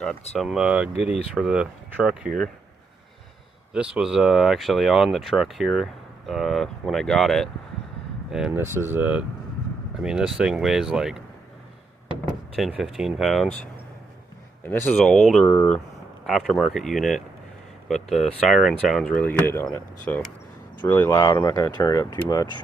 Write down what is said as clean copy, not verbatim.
Got some goodies for the truck here. This was actually on the truck here when I got it, and this is I mean, this thing weighs like 10-15 pounds, and this is an older aftermarket unit, but the siren sounds really good on it, so it's really loud. I'm not going to turn it up too much.